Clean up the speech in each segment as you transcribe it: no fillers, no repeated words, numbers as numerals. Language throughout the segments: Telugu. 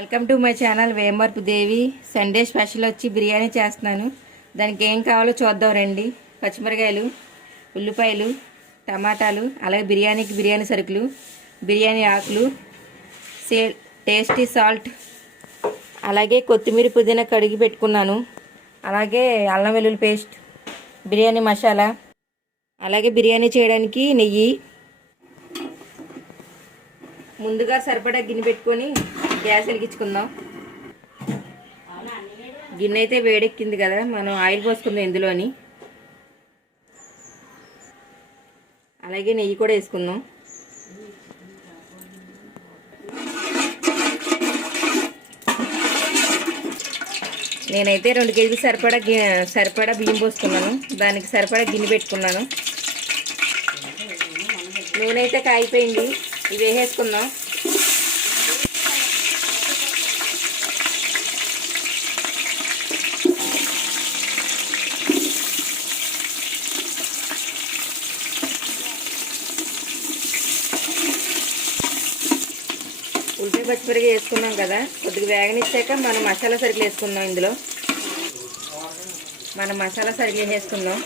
Welcome to my channel Vemarpu Devi. Sunday special వచ్చి బిర్యానీ చేస్తున్నాను. దానికి ఏం కావాలో చూద్దాం రండి. పచ్చిమిరకాయలు, ఉల్లిపాయలు, టమాటాలు, అలాగే బిర్యానీ సరుకులు, బిర్యానీ ఆకులు, టేస్టీ సాల్ట్, అలాగే కొత్తిమీర పుదీనా కడిగి పెట్టుకున్నాను, అలాగే అల్లం వెల్లుల్లి పేస్ట్, బిర్యానీ మసాలా, అలాగే బిర్యానీ చేయడానికి నెయ్యి. ముందుగా సరిపడా గిన్నె పెట్టుకొని గ్యాస్ వెలిగించుకుందాం. గిన్నె అయితే వేడెక్కింది కదా, మనం ఆయిల్ పోసుకుందాం ఇందులోని. అలాగే నెయ్యి కూడా వేసుకుందాం. నేనైతే 2 కేజీలు సరిపడా బియ్యం పోసుకున్నాను. దానికి సరిపడా గిన్నె పెట్టుకున్నాను. నూనె అయితే కాగిపోయింది. ఇవి వేసేసుకుందాం. ఉల్లిపాయ పచ్చిమిరపకాయ వేసుకున్నాం కదా, కొద్దిగా వేగనిచ్చాక మనం మసాలా సరుకులు వేసుకుందాం. ఇందులో మనం మసాలా సరుకులు వేసుకుందాం.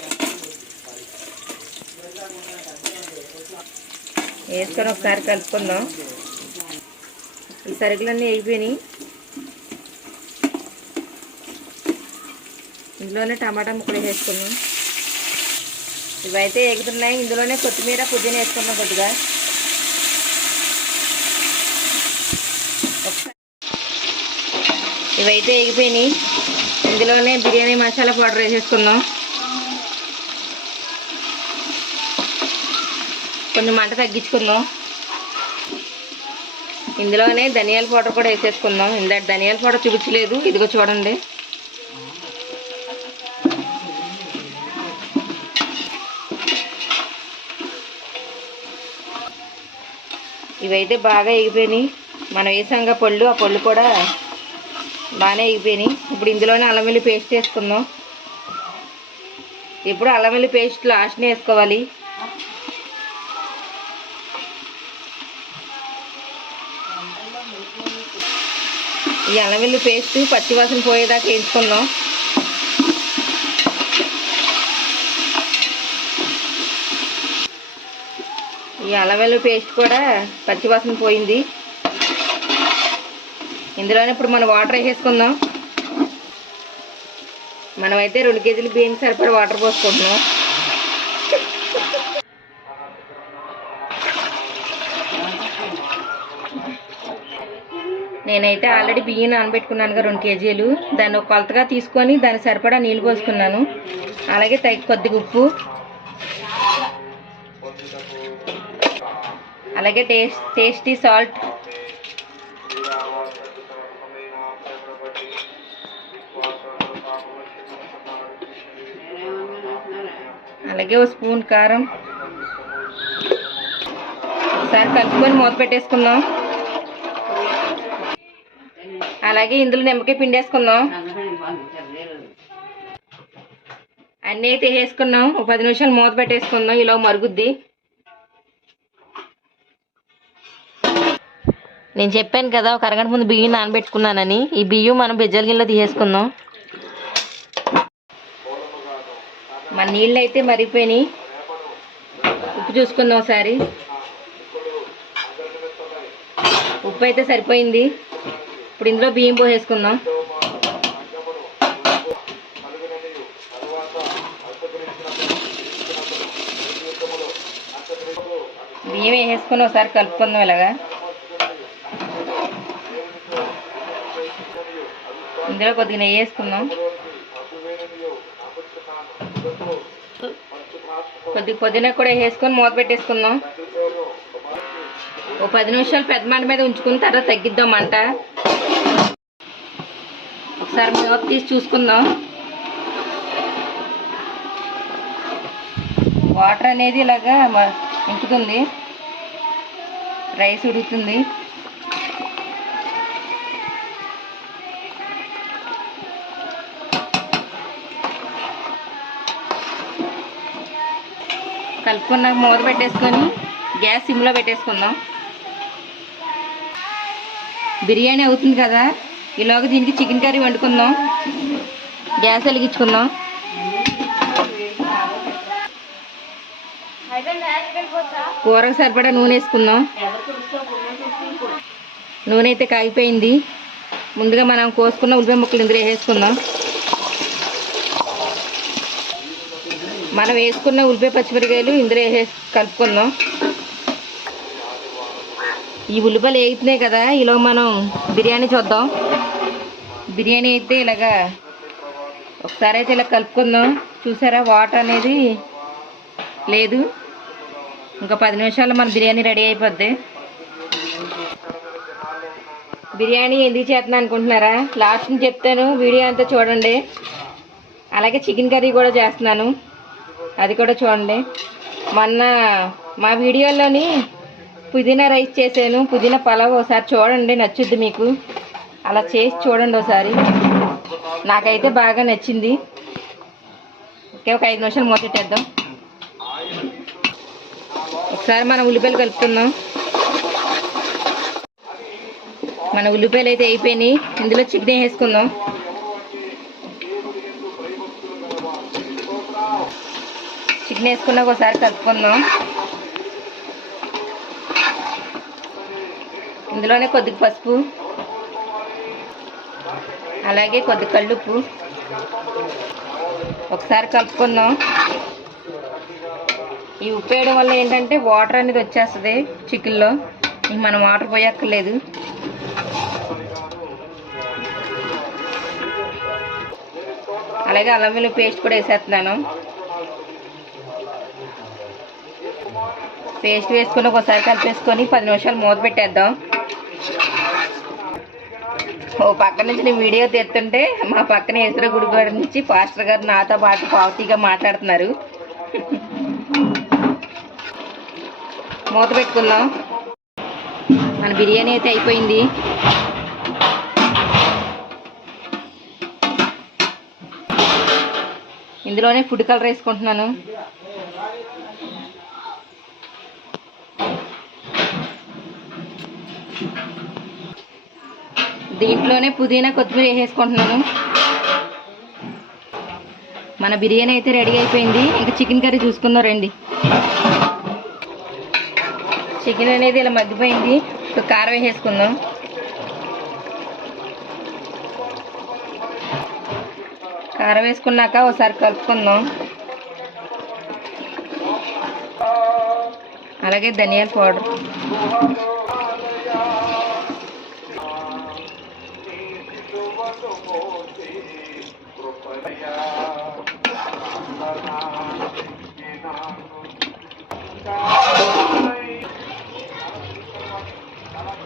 వేసుకొని ఒకసారి కలుపుకుందాం. ఈ సరుకులన్నీ వేగిపోయినాయి. ఇందులోనే టమాటా ముక్కలు వేసుకుందాం. ఇవైతే ఎగుతున్నాయి. ఇందులోనే కొత్తిమీర పుదీనా వేసుకుందాం కొద్దిగా. ఇవైతే ఎగిపోయినాయి. ఇందులోనే బిర్యానీ మసాలా పౌడర్ వేసేసుకుందాం. కొంచెం మంట తగ్గించుకుందాం. ఇందులోనే ధనియాల పౌడర్ కూడా వేసేసుకుందాం. ఇందాక ధనియాల పౌడర్ చూపించలేదు, ఇదిగో చూడండి. ఇవైతే బాగా ఎగిపోయినాయి. మనం వేసాంగా పళ్ళు, ఆ పళ్ళు కూడా బాగానే ఎగిపోయినాయి. ఇప్పుడు ఇందులోనే అల్లం వెల్లుల్లి పేస్ట్ వేసుకుందాం. ఇప్పుడు అల్లం వెల్లుల్లి పేస్ట్ లాస్ట్ని వేసుకోవాలి. ఈ అల్లం వెల్లుల్లి పేస్ట్ పచ్చివాసన పోయేదాకా వేయించుకుందాం. ఈ అల్లం వెల్లుల్లి పేస్ట్ కూడా పచ్చివాసన పోయింది. ఇందులోనే ఇప్పుడు మనం వాటర్ వేసేసుకుందాం. మనమైతే 2 కేజీలు బియ్యం సరిపడా వాటర్ పోసుకుంటున్నాం. నేనైతే ఆల్రెడీ బియ్యం నానబెట్టుకున్నానుగా 2 కేజీలు. దాన్ని ఒక కొలతగా తీసుకొని దాని సరిపడా నీళ్ళు పోసుకున్నాను. అలాగే కొద్దిగా ఉప్పు, అలాగే టేస్టీ సాల్ట్, అలాగే 1 స్పూన్ కారం. ఒకసారి కలుపుకొని మూత పెట్టేసుకుందాం. అలాగే ఇందులో నిమ్మకాయ పిండి వేసుకుందాం. అన్నీ అయితే వేసుకున్నాం. ఒక 10 నిమిషాలు మూత పెట్టేసుకుందాం. ఇలా మరుగుద్ది. నేను చెప్పాను కదా ఒక అరగంట ముందు బియ్యం నానబెట్టుకున్నానని. ఈ బియ్యం మనం బిజ్జల గిన్నెలో తీసేసుకుందాం. మన నీళ్ళు అయితే మరిగిపోయినాయి. ఉప్పు చూసుకుందాం ఒకసారి. ఉప్పు అయితే సరిపోయింది. ఇప్పుడు ఇందులో బియ్యం పోసేసుకుందాం. బియ్యం వేసేసుకుని ఒకసారి కలుపుకుందాం. ఇలాగా ఇందులో కొద్దిగా నెయ్యి వేసుకుందాం. కొద్దిగా పుదీనా కూడా వేసుకొని మూత పెట్టేసుకుందాం. ఓ 10 నిమిషాలు పెద్ద మంట మీద ఉంచుకున్న తర్వాత తగ్గిద్దాం మంట. ఒకసారి మూత తీసి చూసుకుందాం. వాటర్ అనేది ఇలాగా ఇంకుతుంది, రైస్ ఉడుకుతుంది. కలుపుకున్నాక మూత పెట్టేసుకొని గ్యాస్ సిమ్లో పెట్టేసుకుందాం. బిర్యానీ అవుతుంది కదా, ఈలోగా దీనికి చికెన్ కర్రీ వండుకుందాం. గ్యాస్ వెలిగించుకుందాం. కూరకు సరిపడా నూనె వేసుకుందాం. నూనె అయితే కాగిపోయింది. ముందుగా మనం కోసుకున్న ఉల్లిపాయ ముక్కలు ఇందులో వేసుకుందాం. మనం వేసుకున్న ఉల్లిపాయ పచ్చిమిరకాయలు ఇందులో వేసేసి కలుపుకుందాం. ఈ ఉల్లిపాయలు వేగుతున్నాయి కదా, ఇలా మనం బిర్యానీ చూద్దాం. బిర్యానీ అయితే ఇలాగా ఒకసారి అయితే ఇలా కలుపుకుందాం. చూసారా, వాటర్ అనేది లేదు. ఇంకా 10 నిమిషాల్లో మన బిర్యానీ రెడీ అయిపోద్ది. బిర్యానీ ఎందుకు చేస్తున్నా అనుకుంటున్నారా? లాస్ట్ నుంచి చెప్తాను, వీడియో అంతా చూడండి. అలాగే చికెన్ కర్రీ కూడా చేస్తున్నాను, అది కూడా చూడండి. మొన్న మా వీడియోలోని పుదీనా రైస్ చేశాను, పుదీనా పలావ్, ఒకసారి చూడండి, నచ్చుద్ది మీకు. అలా చేసి చూడండి ఒకసారి. నాకైతే బాగా నచ్చింది. ఓకే, ఒక 5 నిమిషాలు మూతెట్టేద్దాం. ఒకసారి మన ఉల్లిపాయలు కలుపుకుందాం. మన ఉల్లిపాయలు అయితే అయిపోయినాయి. ఇందులో చికెన్ వేసుకుందాం. చికెన్ వేసుకున్నాక ఒకసారి కలుపుకుందాం. ఇందులోనే కొద్దిగా పసుపు, అలాగే కొద్ది కల్లుప్పు ఒకసారి కలుపుకుందాం. ఈ ఉప్పు వేయడం వల్ల ఏంటంటే వాటర్ అనేది వచ్చేస్తుంది చికెన్లో. ఇంక మనం వాటర్ పోయక్కర్లేదు. అలాగే అల్లం వెల్లుల్లి పేస్ట్ కూడా వేసేస్తున్నాను. పేస్ట్ వేసుకొని ఒకసారి కలిపేసుకొని 10 నిమిషాలు మూత పెట్టేద్దాం. ఓ పక్క నుంచి నేను వీడియో తీస్తుంటే మా పక్కన ఎదురు గుడి నుంచి పాస్టర్ గారు నాతో పాటు పావుతీగా మాట్లాడుతున్నారు. మూత పెట్టుకుందాం. మన బిర్యానీ అయితే అయిపోయింది. ఇందులోనే ఫుడ్ కలర్ వేసుకుంటున్నాను. దీంట్లోనే పుదీనా కొత్తిమీర వేసేసుకుంటున్నాను. మన బిర్యానీ అయితే రెడీ అయిపోయింది. ఇంకా చికెన్ కర్రీ చూసుకుందాం రండి. చికెన్ అనేది ఇలా మగ్గిపోయింది. ఇప్పుడు కారం వేసేసుకుందాం. కారం వేసుకున్నాక ఒకసారి కలుపుకుందాం. అలాగే ధనియాల పౌడర్,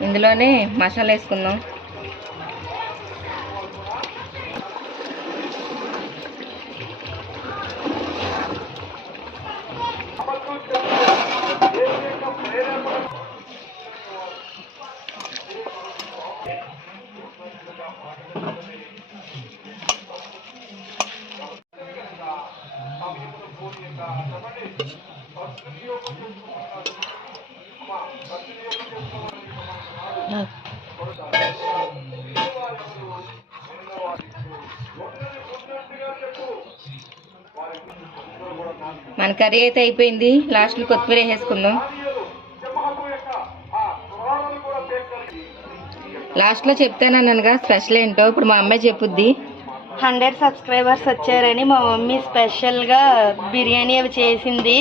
ఇందులోనే మసాలా వేసుకుందాం. మన కర్రీ అయితే అయిపోయింది. లాస్ట్లో కొత్తిమీర వేసుకుందాం. లాస్ట్లో చెప్తానన్నానుగా స్పెషల్ ఏంటో, ఇప్పుడు మా అమ్మాయి చెప్పుద్ది. 100 సబ్స్క్రైబర్స్ వచ్చారని మా మమ్మీ స్పెషల్గా బిర్యానీ అవి చేసింది.